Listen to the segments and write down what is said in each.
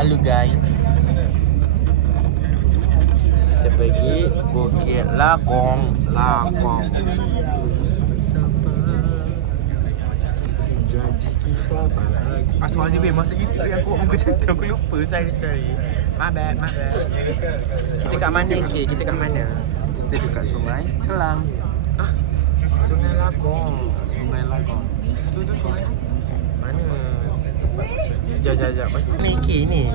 Halo guys. Kita pergi Bukit Lagong. Janji kita lagi. Asal dia masa itu yang aku muka cantik aku lupa. Sorry. My bad. Kita kat mana ke? Kita kat mana? Kita dekat Sungai Kelang. Sungai Lagong. Tu sungai. Mana? Jap. Pasal ke ni?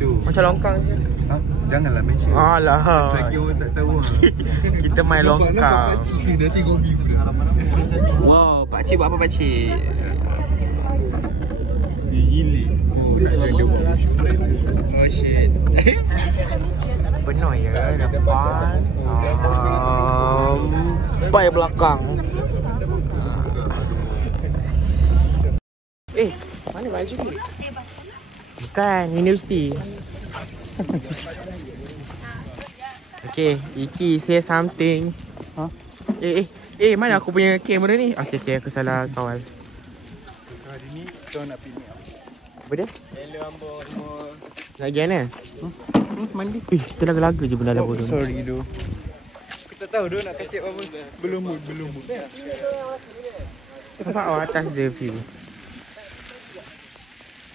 Tu. Macam longkang je. Janganlah mention. Alah. Lagi orang tak tahu. Kita main longkang. Pakcik dah tengok view dah. Wow, pakcik buat apa pakcik? Gila. Nak jaga. Oh shit. Penuh ya depan. Sampai belakang. Mana baju ni? Bukan, universiti. Okay, Iki say something. Mana aku punya kamera ni? Okay, aku salah kawal. Hari ni kau nak pilih apa? Apa dia? Hello ambo. Nak pergi mana? Mandi. Kita lagu-lagu je benda bodoh. Sorry doh. Kita tahu doh nak kecek apa. Belum mood. Nampak atas dia view.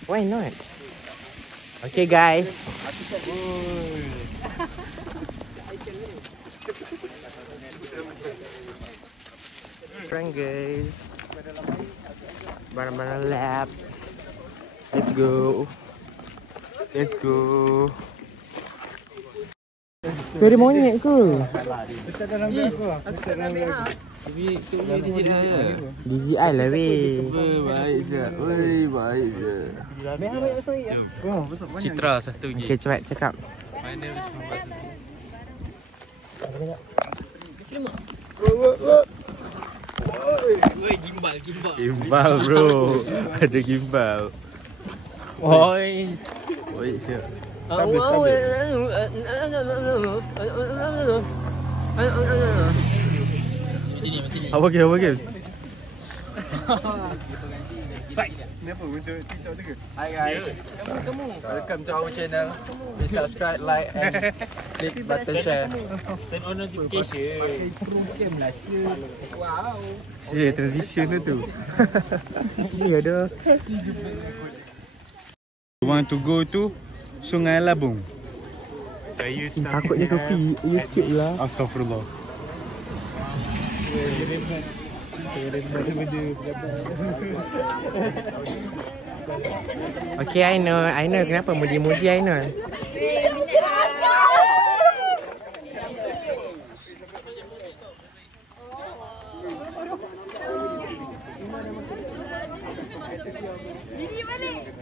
Why not? Okay guys. Friend guys. Barang-barang lab. Let's go. Ada monyet ke? Kita dalam aku. Kita dalam aku. DJI lah weh. Baik je. Citra satunya. Okay, cepat cakap. Mana Gimbal bro. Ada gimbal. Oi, siap. Apa game? Kenapa untuk TikTok tu ke? Hi guys. Welcome to our channel. Please subscribe, like and click button share. Turn on notification. Wow. Transition tu. Ni ada. Want to go to Sungai Labung. Takutnya Sophie YouTube lah. Astaghfirullah. Okay, I know. Kenapa muji-muji I know.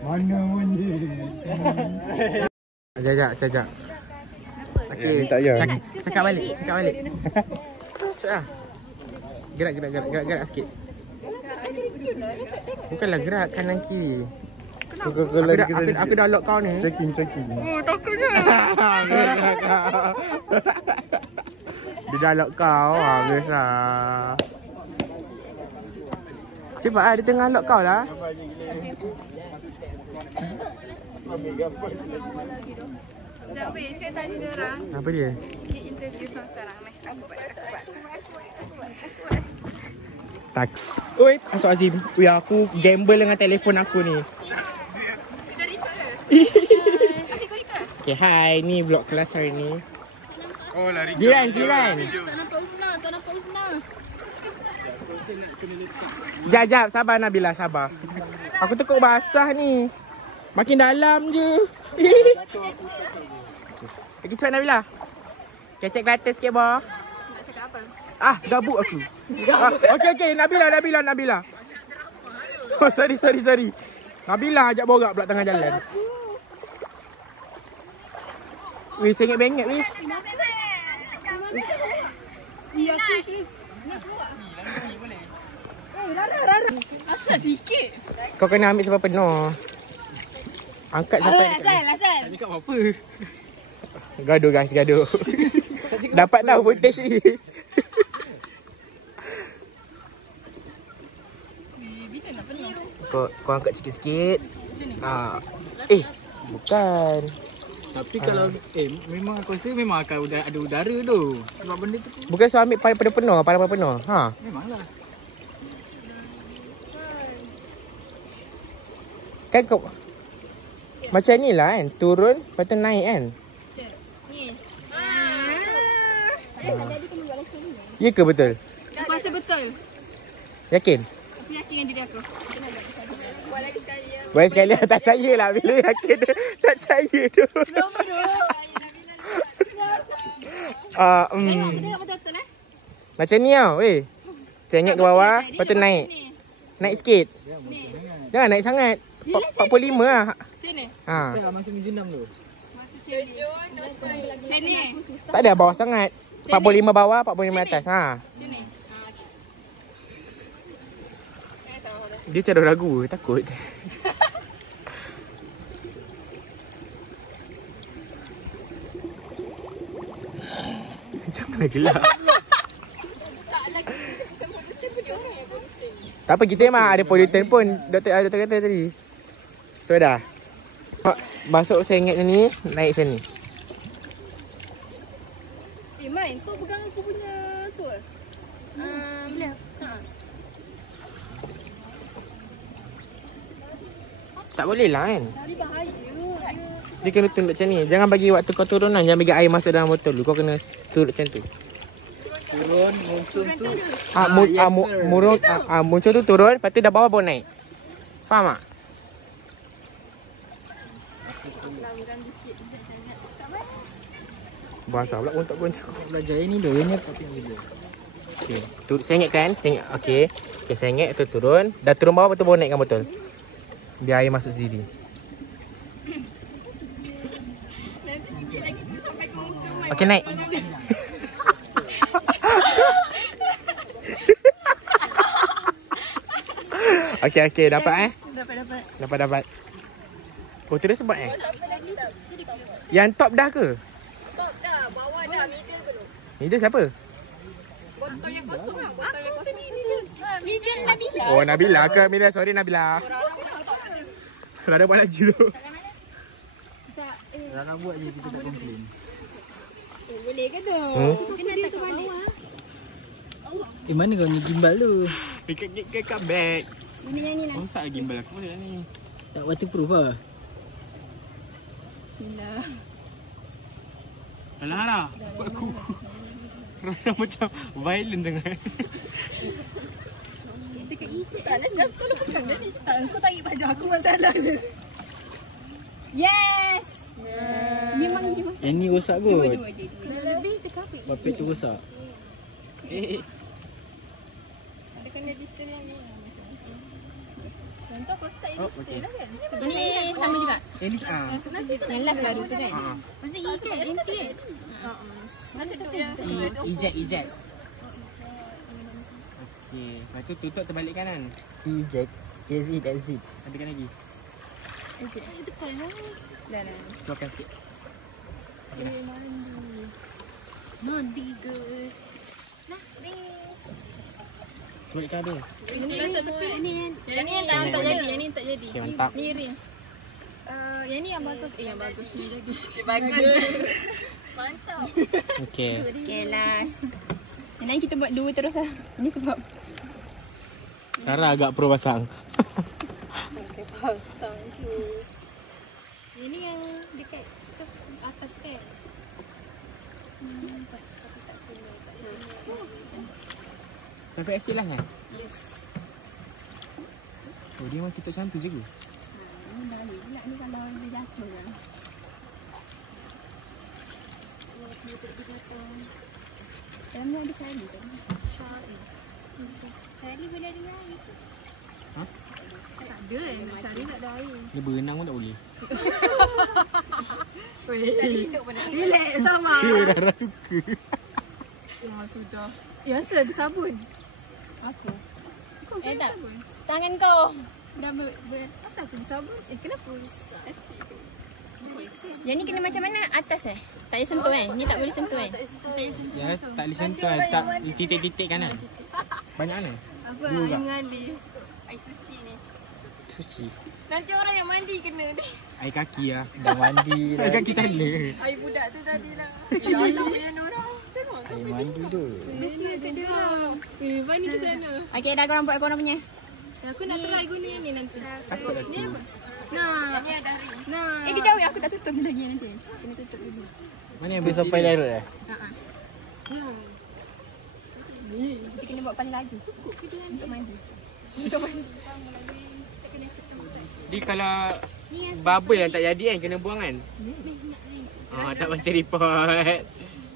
Mana muji? Sekejap. Okay, minta ya. Cakap balik. Cepat lah. Gerak sikit. Bukanlah gerak kanan kiri. Aku dah lock kau ni. Checking. Oh, takutnya. Dia dah lock kau. Habis lah. Cepat lah, dia tengah lock kau lah. Sekejap weh, saya tanya dia orang. Apa dia? Dia interview seorang-seorang. Aku buat. Tak. Oi, Asal Azim. Ui, aku gamble dengan telefon aku ni. Kita record ke? Kasih kau record? Okay, hi. Ni vlog kelas hari ni. Oh, lari. Jiran. Tak nampak Usna. Jap. Sabar Nabila, sabar. Aku tekuk basah ni. Makin dalam je. Lagi cepat Nabila. Kecek kereta sikit bawah. Nak cakap apa? Segabut aku. Okay. Nabila. Oh, sorry. Nabila ajak borak pula tengah jalan. Weh, sengit-bengit weh. Ya, aku sih. Asal sikit. Kau kena ambil sampai penuh. Angkat sampai Asal. Ni kat apa? Gaduh guys. Dapat tahu footage ni. Kau angkat sikit-sikit. Bukan. Tapi kalau memang aku rasa memang akan ada udara tu. Sebab benda tu Bukan suruh ambil pada penuh, pada penuh. Ha. memanglah. Kan kau macam ni lah kan. Turun, lepas tu naik kan. Ni. Ya ke betul? Aku rasa betul. Yakin? Aku yakin dengan diri aku. Buat lagi sekali ya. Baik sekali tak percaya lah bila yakin tu. Tak percaya tu. Tengok betul-betul eh. Macam ni tau weh. Tengok ke bawah, lepas tu naik. Naik sikit. Jangan naik sangat. 45 lah. Sini. Ha. Dah masa menjenam tu. Sini. Tak ada bawah sangat. 45 bawah, 45 atas. Ha. Sini. Dia macam ada ragu, takut. Janganlah gelap. Tak apa, kita memang ada pollutant pun. Doktor kata tadi. So dah. Masuk sengit ni, naik sini. Mai, kau pegang aku punya tu. Boleh. Ha. Tak boleh lah kan. Cari bahaya. Dia kena tunduk macam ni. Jangan bagi waktu kau turun lah. Jangan bagi air masuk dalam botol dulu. Kau kena turun macam tu. Turun, muncul tu. Muncul tu turun. Lepas tu dah bawah baru naik. Faham tak? Basah pula untuk pun. Belajar ini dulu ni apa yang video. Okey. Sengit kan? Sengit. Okey. Okey, sengit tu turun. Dah turun bawah betul baru naikkan botol. Biar air masuk sendiri. Okey, naik. Okey, dapat Dapat. Oh, tu dah sebab Yang top dah ke? Top dah, bawah dah, middle belum. Middle siapa? Botol yang kosong lah, botol yang kosong. Middle Nabila. Oh, Nabila ke? Middle, sorry Nabila. Rada buat laju tu. Rana buat je kita tak komplain. Boleh ke tu? Kena tak kat bawah. Mana kau ni gimbal tu? Dekat bag. Mana yang ni lah. Rosak gimbal aku boleh ni. Tak waterproof lah. Bismillah. Alah Hara, buat aku. Rana macam violent tengah. Dekat gigi. Tak nak sedap kau pegang dia ni. Tak, kau tarik baju aku masalah dia. Yes! Memang. Yang ni rosak kot. Dua je. Lebih terkapit. Bapet tu rosak. Ada kena disel yang ni. Contoh kau start disel lah kan? Ini sama juga. Yang last baru tu kan? Masa E kan? Yang clear. Masa tu Eject. Okey, lepas tu tutup terbalik kanan. Eject. Exit. Habiskan lagi. Depan lah. Dah. Keluarkan sikit. Mandi good. Nah, thanks. Terbalik kanan. Yang ni yang tak jadi. Yang ni tak jadi. Okey, mantap. Ni rinse. Yang ni yang bagus. Yang bagus ni lagi. Mantap. Okey. Okay, last. Yang lain kita buat dua terus lah. Ini sebab Rara agak pro pasang. pasang tu. Ini yang dekat atas kan? Pas tapi tak kena. Tapi asyik lah kan? Yes. Oh, dia memang tutup santu je ke? Ini dah habis pula ni kalau dia jatuh kan. Dalam ni ada cari kan? Cari boleh ada air ke? Ha? Tak ada cari tak ada air. Dia berenang pun tak boleh. Tadi hidup pun nak. Relax sama. Rara suka. Sudah. Ya, asal ada sabun. Aku. Kau kan tak? Sabun? Tangan kau. Dah Asal aku bersabun? Kenapa? asyik. Yang ni kena macam mana? Atas Tak boleh sentuh Ni tak boleh sentuh Ya, tak boleh sentuh kan. Tak titik-titik kanan. Banyak mana? Apa? Dua Air tak? mengalir. Air suci ni. Suci. Nanti orang yang mandi kena ni. Air kaki lah. Dah mandi Air kaki cana. Air budak tu tadi lah. Alah yang orang. Tengok Air mandi tu. Mesti kat dia orang. mandi ke sana. Okey, dah korang buat korang punya. Aku nak try guna ni nanti. Apa dah Ni tu? apa? Nah. Ni ada ring. Nah. Kejap aku tak tutup lagi nanti. Kena tutup dulu. Mana yang Dia bersih sampai ni? larut eh? Kita kena buat paling lagi. Untuk mandi. Dia kalau bubble yang tak jadi kan kena buang kan? Tak baca report.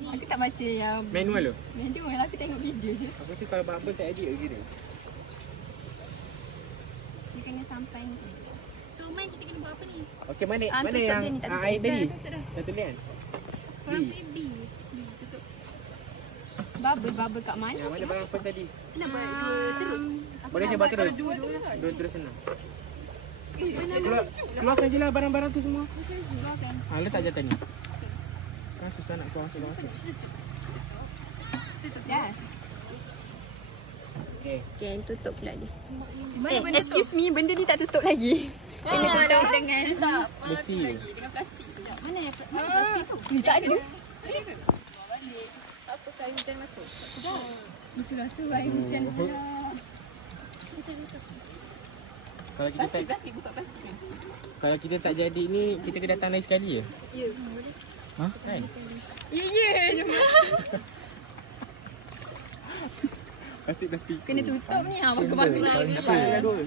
Aku tak baca yang Manual tu. manual lah, aku tengok video je. Aku rasa kalau bubble tak edit lagi tu. Dia kena sampai ni. So, Mai kita kena buat apa ni? Okey, mana Tutup yang dia ni, tak tutup. air tadi? Tutup dah. Dah tulis kan? Korang pilih B. Tutup. Bubble kat mana? Yang mana barang first tadi? Nak buat dua terus. Boleh je buat terus? Dua terus senang. Keluarkan je lah barang-barang tu semua. Letak je tadi. Kan susah nak keluar masuk. Tutup dah. Okay, tutup pula dia. Excuse me, benda ni tak tutup lagi. Kena tutup dengan Bersih. Dengan plastik. mana yang plastik tu? Ni tak ada. Apa kayu hujan masuk? Itulah tu air hujan pula. Kalau kita tak Plastik buka plastik ni. kalau kita tak jadi ni kita kena datang lain sekali je. Ya. Ha? Kan? Ya. Plastik. Kena tutup ni ah, Simple. makan Ada dua.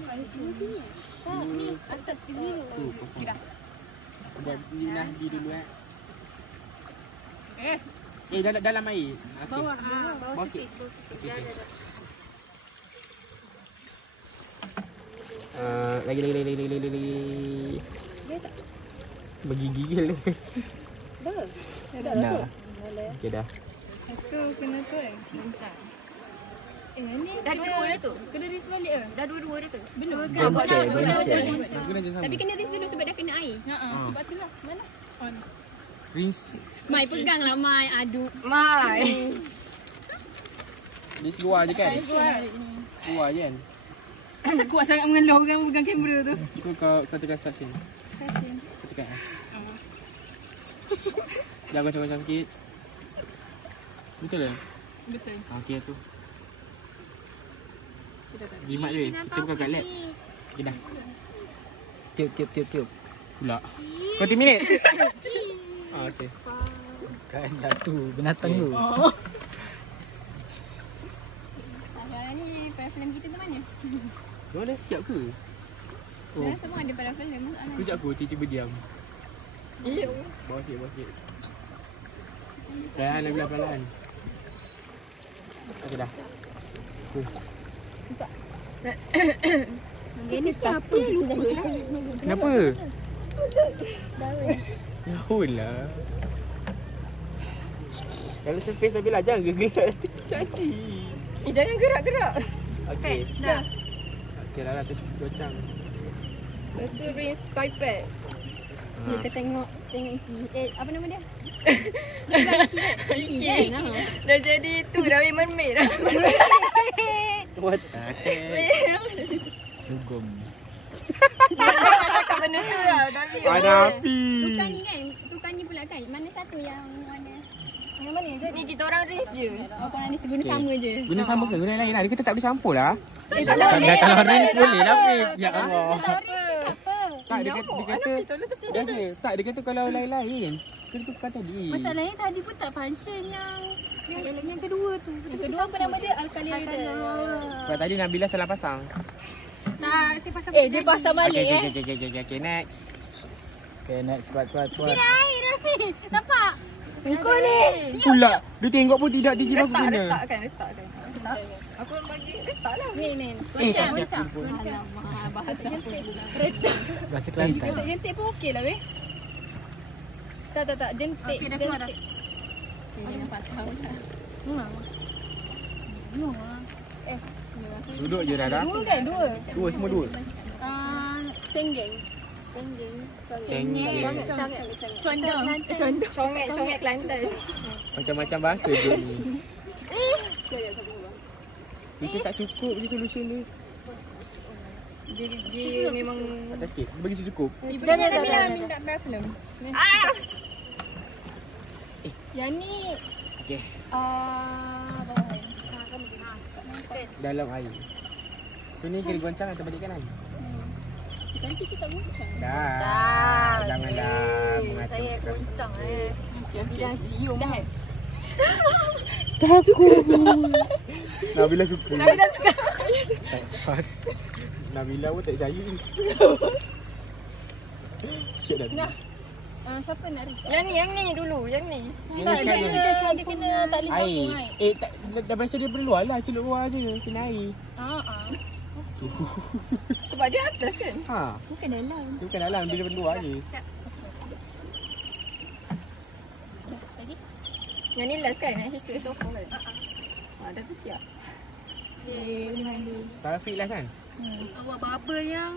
Tak, ni atap tu. Dah Lina di dulu dalam air. Okey. Bawah sikit. Lagi. Bagi gigil ni. Dah. Okey dah. Tu kena tu cincang. Ni dah dua-dua dah tu. Kena rinse balik ke? Dah dua-dua dah tu. Belum. Guna je sama. Tapi kena rinse dulu sebab dah kena air. Sebab tu lah. Mana? Rinse Mai pegang lah Mai. Aduk. Mai. di luar je kan? Luar je kan? Asal kuat sangat mengeluh pegang kamera tu. Kau tekan start sini. Kau tekan. Jangan macam-macam sikit. Betul ke? Betul. Okey tu. Jimat je. Kita bukan kat lab. Okey dah. Tiup. Pula. Kau 10 minit? Okey. Kan dah tu binatang tu. Ni pada film kita tu mana? Kau dah siap ke? Dah semua ada pada film. Kejap aku tiba-tiba diam. Ya. Bawa sikit. Pelan-pelan. Okey dah. Ini apa yang lupa? Kenapa? Daun lah. Kalau surface tapi lah jangan gerak. Cantik. Jangan gerak-gerak. Okey. Dah. Okey dah tu gocang. Lepas tu rinse pipette. Kita tengok Iki. Apa nama dia? Iki kan? Dah jadi tu dah mermaid dah. What the heck? Dugum. Nak cakap benda tu lah tapi Ada api. Tukang ni kan? Tukang ni pula kan? Mana satu yang mana? Yang mana je? ni kita orang rinse je. Oh, korang ni guna sama je. Guna sama ke? Guna lain lah. Kita tak boleh campur lah. Tak Kalau rinse boleh lah, Fib. Ya Allah. Apa? Tak, dia kata tak, dia kata kalau lain-lain. Kita tukar tadi. Masalahnya tadi pun tak function yang kedua tu. Yang kedua apa nama dia? Alkali. Sebab tadi Nabila salah pasang. Tak, saya pasang. dia pasang balik Okay, next. Okay, next kuat. Kira air Rafi. Nampak? Kau ni. Pula, dia tengok pun tidak tinggi aku guna. Letakkan. Aku bagi letak lah. Ni. Macam. Alamak, bahasa Bahasa Kelantan. Jentik pun okey lah weh. Tak. Jentik. Okey, dah keluar dah. Dia nampak tahu lah. Duduk je dah. Dua kan? Dua. Semua dua. Senggeng. Sengit. Condong. Congek Kelantan. Macam-macam bahasa je ni. Kita tak cukup je solution ni. Dia memang Tak sikit. Bagi cukup. Dah minta berapa belum? yang ni Okey. bawah. Dalam air. So ni kira goncang atau balikkan air? Tadi kita tak goncang. Dah. Janganlah mengatur. Saya goncang Yang dah cium dah. Tak suka. Nabila suka. Nabila suka. Nabila pun tak percaya. Siap dah. Nah. Siapa nak risau? Yang ni dulu, yang ni. Yang ni sekali. Dia kena tak boleh Air. sambung Tak, dah biasa dia berluar lah. Celup luar je. Kena air. Sebab dia atas kan? Ha. Bukan dalam. Dia bukan dalam. Bila berluar je. Lagi? Yang ni last kan? Yang H2SO4 kan? Dah tu siap. Salfit lah kan? Awak bubble yang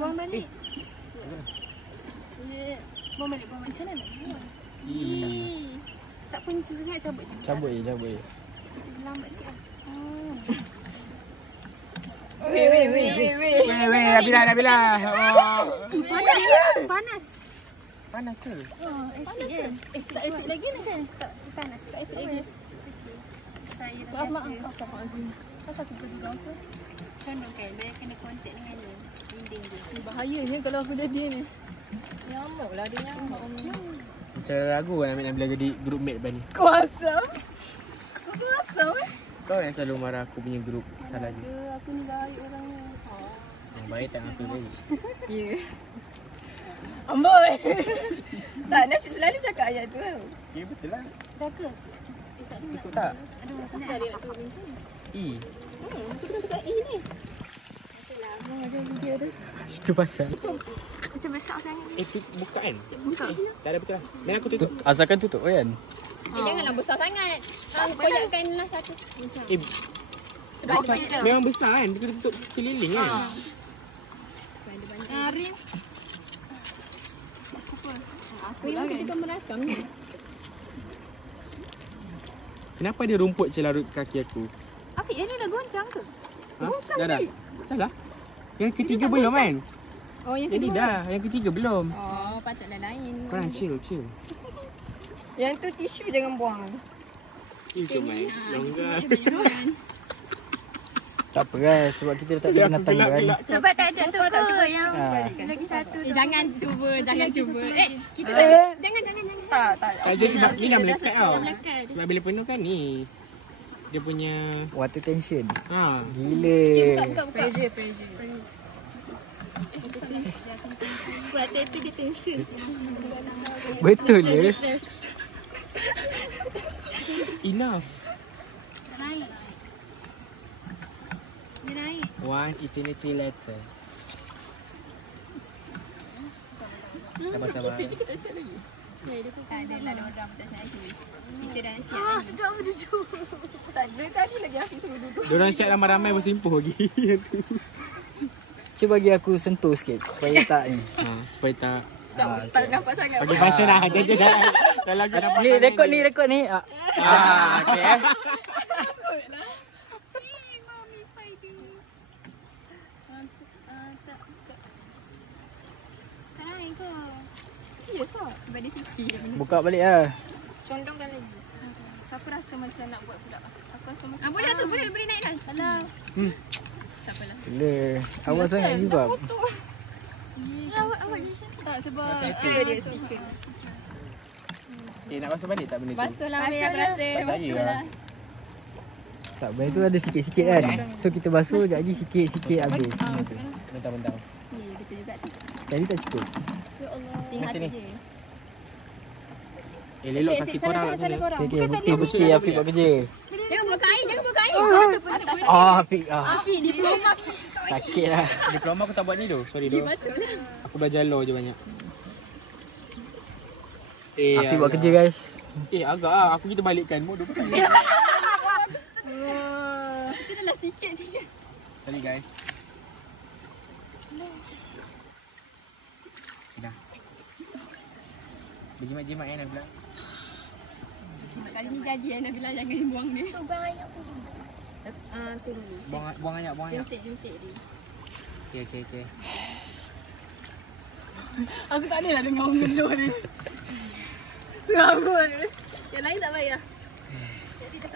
buang balik. Buang balik. Macam mana nak buang? Tak pun susah sangat cabut je. Cabut je. Lambat sikit lah. Weh. Nabila. Panas. Panas ke? Panas kan? Tak asid lagi nak kan? Tak panas. Tak asid lagi. Saya Maaf. Pasal aku pergi apa? condong kan? Dia kena kontak dengan dia. Dinding dia. Bahayanya kalau aku jadi ni. Nyamuk lah dia nyamuk. Macam ragu nak ambil Nabila jadi group mate lepas ni. Kuasa Kau yang selalu marah aku punya group. Salah je. Aku ni baik orangnya. Baik tak aku lagi. Ya. Amboi. Tak, Nasyid selalu cakap ayat tu tau. Okay, betul lah. Dah ke? Tak ada. Cukup tak? Aduh, kenapa dia nak turun tu? E. Aku tengah cakap E ni. Itu pasal. Macam besar sangat. Buka kan? Buka. Tak ada betul lah. Dan aku tutup. Asalkan tutup kan. Janganlah besar sangat. Koyakkanlah satu. Macam. Sebab Besar. Memang besar kan? Dia kena tutup keliling kan? Rin. Aku yang ketika merakam ni. Kenapa dia rumput celarut kaki aku? Afiq, yang ni dah goncang ke? Ha? Dah. Dah lah. Yang ketiga belum kan? Oh, yang Jadi kedua. dah. Yang ketiga belum. Oh, patutlah lain. Korang chill. Yang tu tisu jangan buang. Itu main. Longgar. Tak apa kan sebab kita letak di binatang kan. Sebab tak ada tu ke yang lagi satu tu. Jangan cuba. Kita jangan. Tak. Tak je sebab ni dah melekat tau. Sebab bila penuh kan ni. Dia punya Water tension. ha. Gila. Buka. Pressure. Betul je. Enough. Dia naik. One infinity later. Sabar. Tak adalah ada orang tak siap lagi. Kita dah siap lagi. Sedap duduk. Tak ada tadi lagi Hafiz suruh duduk. Diorang siap ramai-ramai bersimpuh lagi. Cuba bagi aku sentuh sikit supaya tak ni. Supaya tak Tak nampak sangat. bagi fashion lah. Jaja dah. Kalau aku nampak Ni rekod ni. Okey. Mami spider. Tak naik ke? Serius lah. Sebab dia sikit. Buka balik lah. Condongkan lagi. Siapa rasa macam nak buat pula? Aku rasa macam boleh tu, boleh naik kan? Alah. Tak apalah. Gila. Awak sangat juga. Awak je macam tak sebab Dia stiker. nak basuh balik tak benda tu? basuh lah weh aku rasa. Basuh lah. Tak benda tu ada sikit-sikit kan. So kita basuh sekejap lagi sikit-sikit habis. Bentar. Ya, betul juga. Sekali tak cukup. Ya Allah. Kat sini. je. Lelok kaki korang kat sana. korang. Okey, bukti Afiq buat kerja. Jangan buka air. Afiq. Afiq diploma. Sakit lah. Diploma aku tak buat ni tu. Sorry tu. Betul lah. Aku belajar law je banyak. Afiq buat kerja guys. Agak lah. Aku kita balikkan. Bodoh pasal ni. Itu dah lah sikit je. Sorry guys. Dah. Berjimat-jimat Nabila. Kali ni jadi Nabila jangan buang dia. Tu dulu. Buang banyak. Jentik dia. Okey. Aku tak boleh lah dengar orang geluh ni. Serabut. Yang lain tak payah.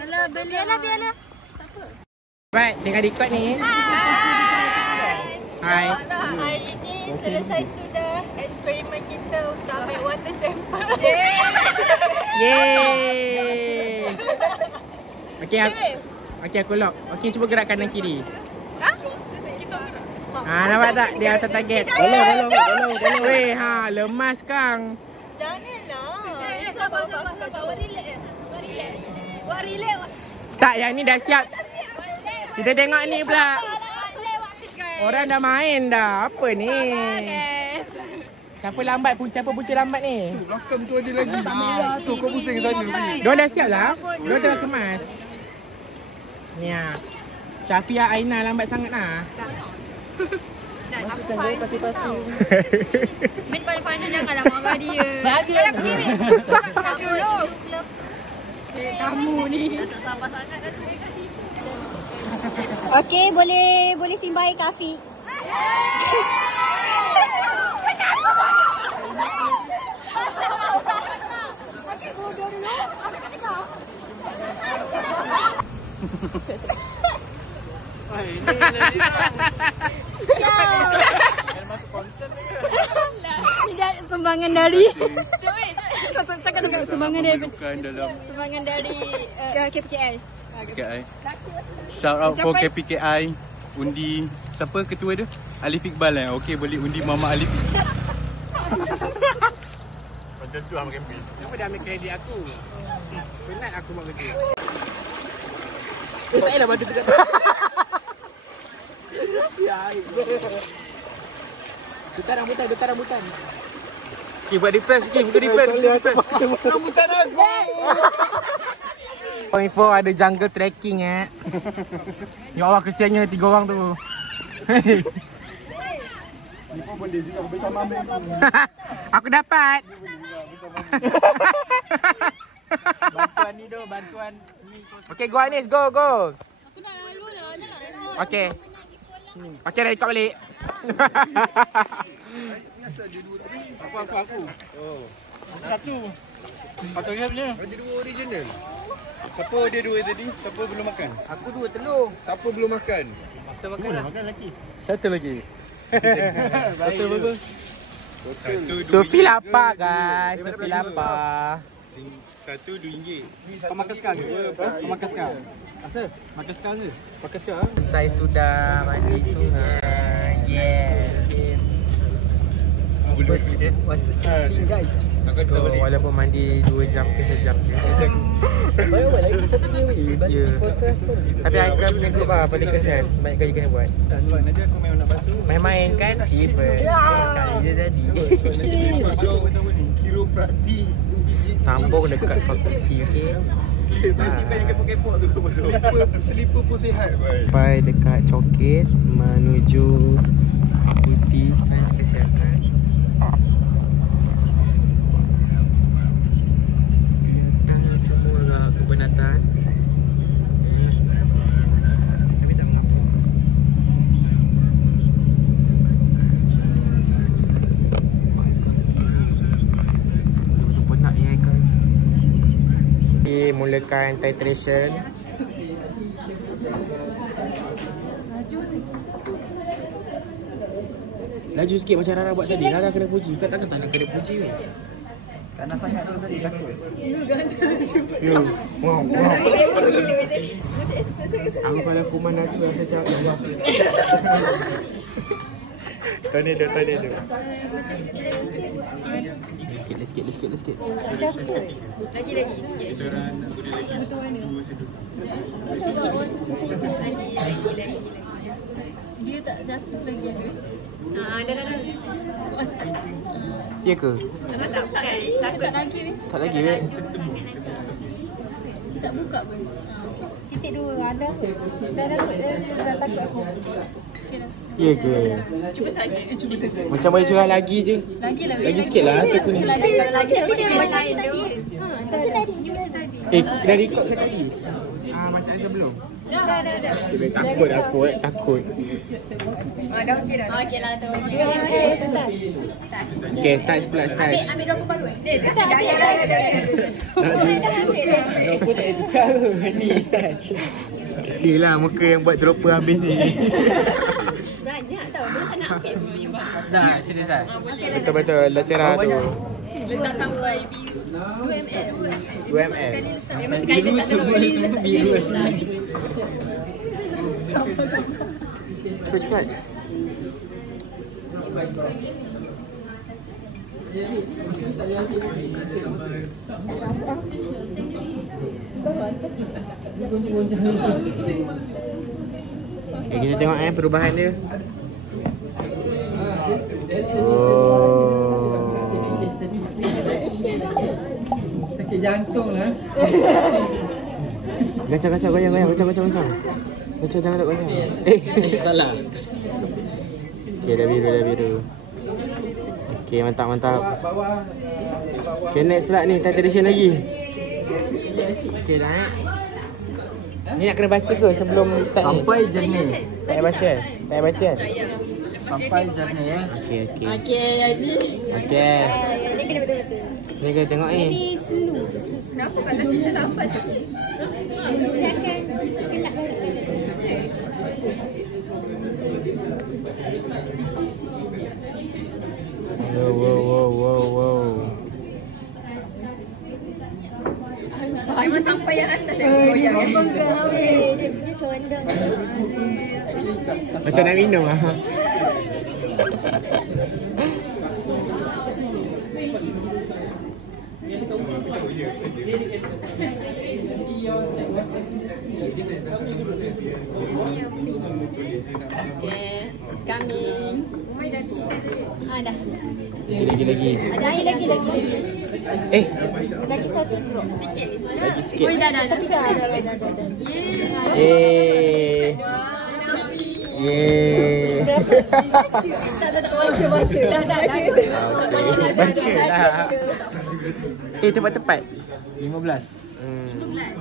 Alah, biarlah. Tak apa. Right, tengah record ni. Hai. Hari ini selesai sudah eksperimen kita untuk ambil water sample. Yeay. Okey, aku lock. Okey, cuba gerak kanan kiri. Nampak tak? Dia atas target. Tolong. Weh, lemas kang. Janganlah. Sabar. Buat relax. Tak, yang ni dah siap. Kita tengok ni pula. Orang dah main dah. Apa ni? Siapa punca lambat ni? Belakang tu ada lagi. Tu kau pusing ke sana. Diorang dah siap lah. Diorang tengah kemas. Ya. Syafia Aina lambat sangat lah. Aku pasi. Min paling pandai janganlah marah dia. Kalau pergi Min. Sabar dulu. Kamu ni. Tak sabar sangat dah tu. Okey, boleh simbai Kafi. Tidak sumbangan dari sumbangan dari KPKI. KPKI. Shout out for KPKI. Undi siapa ketua dia? Alif Iqbal Okey, boleh undi Mama Alif. Macam tu makan bil. Kenapa dia ambil kredit aku? Penat aku buat kerja. Tak payahlah batu dekat tu. Getar rambutan. Okay, buat defense sikit. Buka defense. Rambutan aku. Info ada jungle trekking Ya Allah, kesiannya 3 orang tu. Ni pun boleh juga bersama Amir tu. Aku dapat. Bantuan ni doh, bantuan ni. Okay, go Anis, go. Aku nak dulu lah, nak rekod. Okay. Okay, dah ikut balik. Aku. Oh. Satu. Patut dia punya. Ada 2 original. Siapa dia 2 tadi? Siapa belum makan? Aku 2 telur. Siapa belum makan? Kita makan lah. Satu lagi. Betul bagus. Sofi lapar guys. Sofi lapar. Satu RM2. Kau makan sekarang ke? Kau makan sekarang? Asal? Makan sekarang ke? Makan sekarang. Saya sudah mandi sungai. Yeah. Waktu sleeping guys. So, walaupun mandi 2 jam ke sejam je. Baik lagi kita punya weh. Ya. Foto Tapi Haikal punya group lah paling kesian. Banyak kali kena buat. Sebab nanti aku memang nak basuh. Main-main kan tiba. Tengok sekali je jadi. Kiropraktik. Sambung dekat fakulti, okey. Tiba-tiba yang kepok-kepok tu kau basuh. Selipar pun sihat. Sampai dekat Cokit menuju Fakulti Sains Kesihatan. Dan semua kebenatan. Tapi tak mengapa. Penat ni kan. Mulakan titration. Laju sikit macam Rara buat tadi. Rara kena puji. Kau takkan tak nak kena puji ni? Tanah sangat tu tadi takut. Yo. Wow. Aku kalau kuman aku rasa macam Allah. Tornado. Sikit. Lagi sikit. Butuh mana? Dia tak jatuh lagi ada. Dah. Ya ke? Tak lagi weh. Tak lagi ke? Tak buka pun. Titik 2 ada. Dah takut aku. Ya ke? Cuba tanya. Macam boleh curah lagi je. Lagi sikit lah. Lagi macam tadi. Macam tadi. Dah record ke tadi? Macam sebelum? Dah. Takut aku takut. Dah okey dah. Okey lah tu. Okay, start pula start. Ambil dropper baru eh? Dah. Dropper tak ada tukar ke? Ni starch. Dia lah muka yang buat dropper habis ni. Banyak tau. Dia tak nak ambil pun you bang. Dah, serius lah. Betul-betul dah cerah tu. Letak sampai 2 ml. Memang sekali letak terus. Biru Cepat. Okay, kita tengok perubahan dia. Oh. Sakit jantung lah. Gacang goyang. Gacang jangan tak goyang. Salah. Okay, dah biru. Okay, mantap. Okay, next pula ni, titration lagi. Okay dah Ni nak kena baca ke sebelum start ni? Sampai jernih. Tak payah baca kan? Sampai jernih ya. Okay. Ini. Okay. Ini kena betul-betul. Ni kena tengok ni. Kenapa kalau kita dapat sikit? Wow. Memang sampai yang atas yang goyang. Dia punya condang. Macam nak minum ah. Okay. It's coming. Dah. Lagi. Ada air lagi. Lagi satu bro. Sikit. Lagi sikit. Oh, dah. Yeay. Tak baca. Dah. Baca lah. Tepat. 15.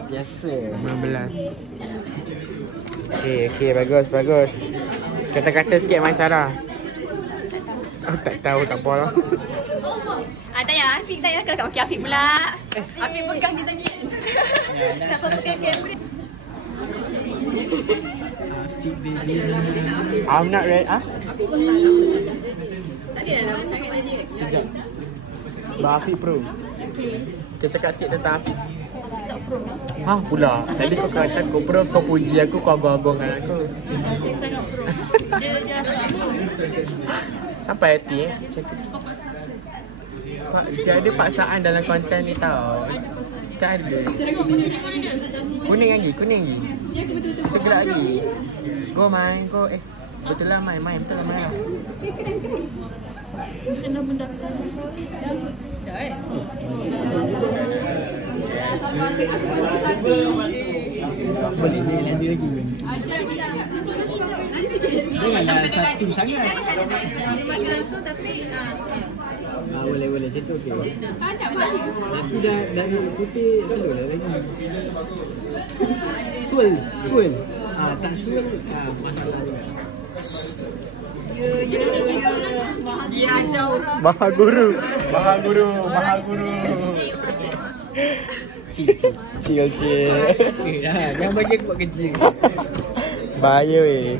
Biasa. 15. Okay, bagus. Kata-kata sikit Maisara. Oh, tak tahu, tak apa lah. Tak payah. Afiq tak payah. Kalau okey Afiq pula. Afiq pegang kita ni. Tak apa pegang kamera. I'm not ready. Tadi dah lama sangat tadi. Sekejap. Afiq Pro. Kita cakap sikit tentang Afiq. Pula. Tadi kau kata kau pro, kau puji aku, kau agong-agongkan aku. Afiq sangat pro. Dia sama. Sampai hati Dia ada paksaan dalam konten ni tau. Tak ada. Kuning lagi. Kita gerak lagi. Go main, go. Betul lah main. Betul lah main. Kena mendaftar. Boleh nanti lagi. Janganlah satu sangat. Macam tu tapi Boleh macam tu okey. Nanti dah dari putih slow dah lagi. Suel. Tak suel. Masalah juga. dia ajar orang. Maha guru. Cil. Jangan bagi aku buat kerja. Bahaya weh.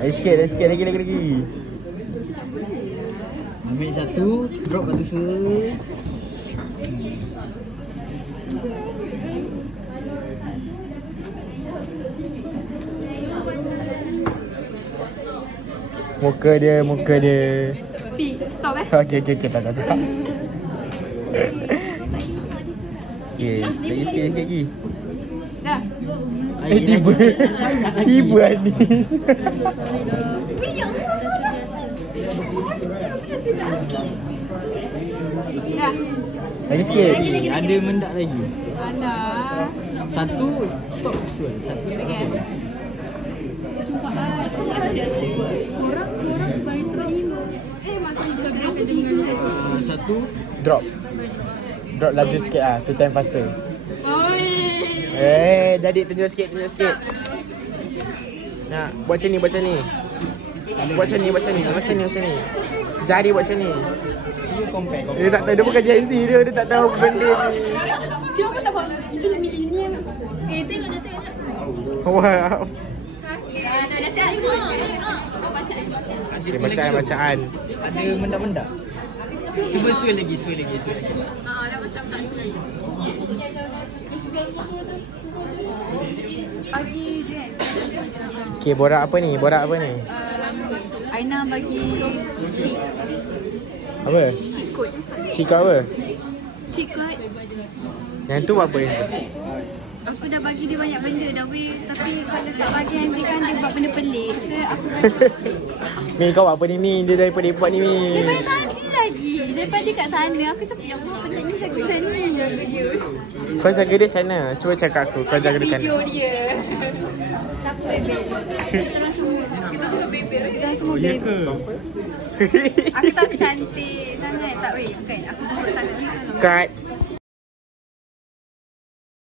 Lagi sikit lagi. Ambil satu, drop batu suel. Muka dia. Pi, stop Okey, tak. Okey, lagi sikit lagi. Dah. Tiba Anis. Dah. Lagi sikit. Ada mendak lagi. Alah. Satu, stop suel. Satu stop Okey. suel. Orang makan dia dengan Satu, Drop. drop laju sikit lah. 2 time faster. Oi. Jadi tunjuk sikit. Nak buat macam ni. Buat macam ni. Jari buat macam ni. Dia tak tahu, dia bukan Gen Z dia tak tahu benda ni. Kenapa tak faham? Itu milenial. Tengok. Wow. Dah siap semua. Bacaan. Okay, bacaan. Ada mendak-mendak. Cuba suai lagi. Dah macam tak. Pagi je. Okay, borak apa ni? Aina bagi cheat. Apa? Cheat code. Cik apa? Cheat code. Yang tu apa yang tu? Aku dah bagi dia banyak benda dah weh. Tapi kalau tak bagi nanti kan dia buat benda pelik. So aku bagi. Mi, kau buat apa ni Mi? Dia daripada import ni Mi. Daripada tadi lagi. Daripada kat sana. Aku cakap ya Allah benda ni jaga dia ni. Jaga dia. Kau jaga dia macam mana? Cuba cakap aku. Kau jaga dia macam Video mana? dia. Siapa bebel? Kita orang semua. Kita semua bebel. Kita orang semua bebel. Aku tak cantik sangat. Tak weh. Okay. Aku tunggu sana ni. Cut.